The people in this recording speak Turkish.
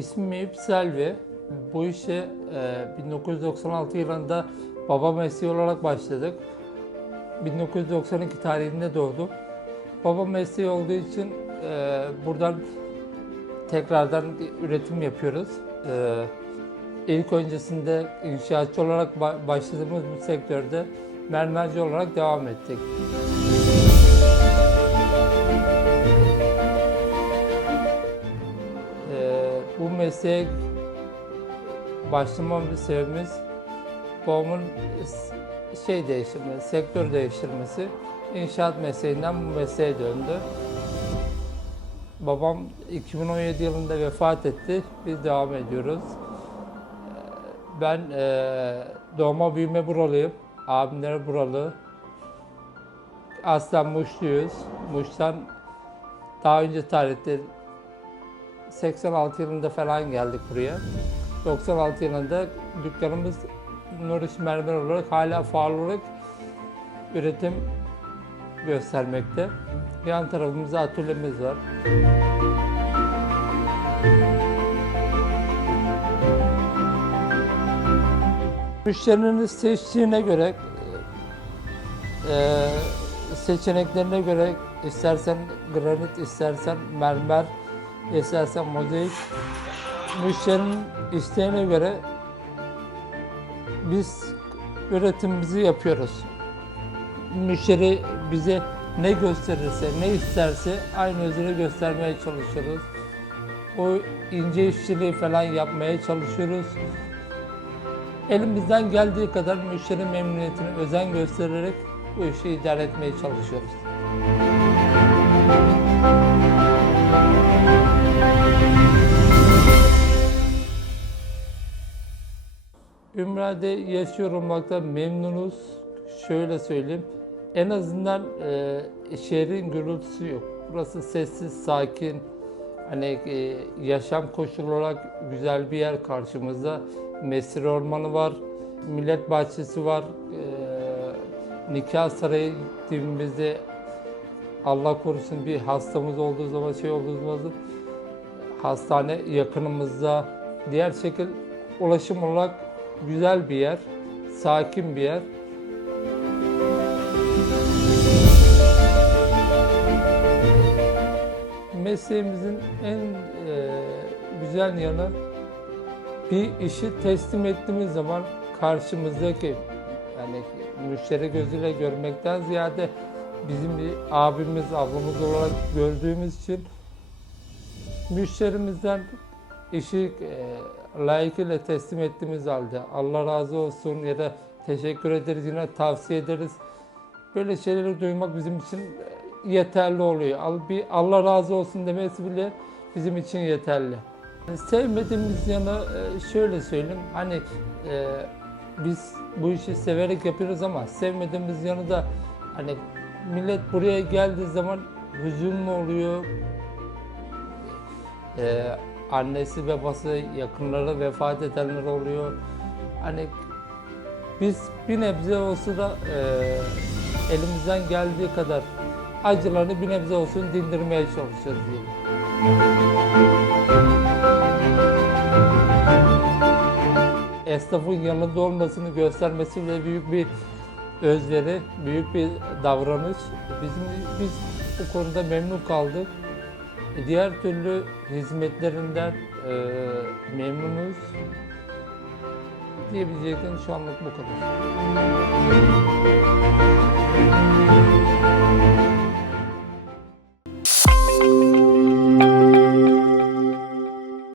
İsmim Eyüp Selvi. Bu işe e, 1996 yılında baba mesleği olarak başladık. 1992 tarihinde doğdum. Baba mesleği olduğu için e, buradan tekrardan üretim yapıyoruz. E, ilk öncesinde inşaatçı olarak ba- başladığımız bu sektörde mermerci olarak devam ettik. Bu mesleğe başlamamın sebebimiz babamın şey değiştirmesi, sektör değiştirmesi. İnşaat mesleğinden bu mesleğe döndü. Babam 2017 yılında vefat etti. Biz devam ediyoruz. Ben eee, doğma büyüme buralıyım. Abimler buralı. Aslen Muşluyuz. Muş'tan daha önce tarihte 86 yılında falan geldik buraya. 96 yılında dükkanımız Nuriş Mermer olarak hala faal olarak üretim göstermekte. Yan tarafımızda atölyemiz var. Müşterinin seçtiğine göre e, seçeneklerine göre istersen granit, istersen mermer, istersen mozaik müşterinin isteğine göre biz üretimimizi yapıyoruz. Müşteri bize ne gösterirse, ne isterse aynı üzere göstermeye çalışıyoruz. O ince işçiliği falan yapmaya çalışıyoruz. Elimizden geldiği kadar müşteri memnuniyetine özen göstererek bu işi idare etmeye çalışıyoruz. Ümraniye'de yaşıyor olmaktan memnunuz. Şöyle söyleyeyim. En azından e, şehrin gürültüsü yok. Burası sessiz, sakin. Hani e, yaşam koşulu olarak güzel bir yer karşımızda. Mesir Ormanı var, Millet Bahçesi var, e, Nikah Sarayı dibimizde Allah korusun bir hastamız olduğu zaman şey olduğu zaman hastane yakınımızda. Diğer şekil ulaşım olarak güzel bir yer, sakin bir yer. Mesleğimizin en e, güzel yanı bir işi teslim ettiğimiz zaman karşımızdaki yani müşteri gözüyle görmekten ziyade bizim bir abimiz, ablamız olarak gördüğümüz için müşterimizden işi e, layıkıyla teslim ettiğimiz halde Allah razı olsun ya da teşekkür ederiz yine tavsiye ederiz. Böyle şeyleri duymak bizim için e, yeterli oluyor. Bir Allah razı olsun demesi bile bizim için yeterli. Sevmediğimiz yanı e, şöyle söyleyeyim. Hani e, biz bu işi severek yapıyoruz ama sevmediğimiz yanı da hani millet buraya geldiği zaman hüzünlü oluyor. E, annesi babası yakınları vefat edenler oluyor. Hani biz bir nebze olsa da e, elimizden geldiği kadar acılarını bir nebze olsun dindirmeye çalışıyoruz diyelim. esnafın yanında olmasını göstermesi bile büyük bir özveri, büyük bir davranış. Bizim biz bu konuda memnun kaldık. E, Diğer türlü hizmetlerinden e, memnunuz. Diyebileceklerim şu anlık bu kadar.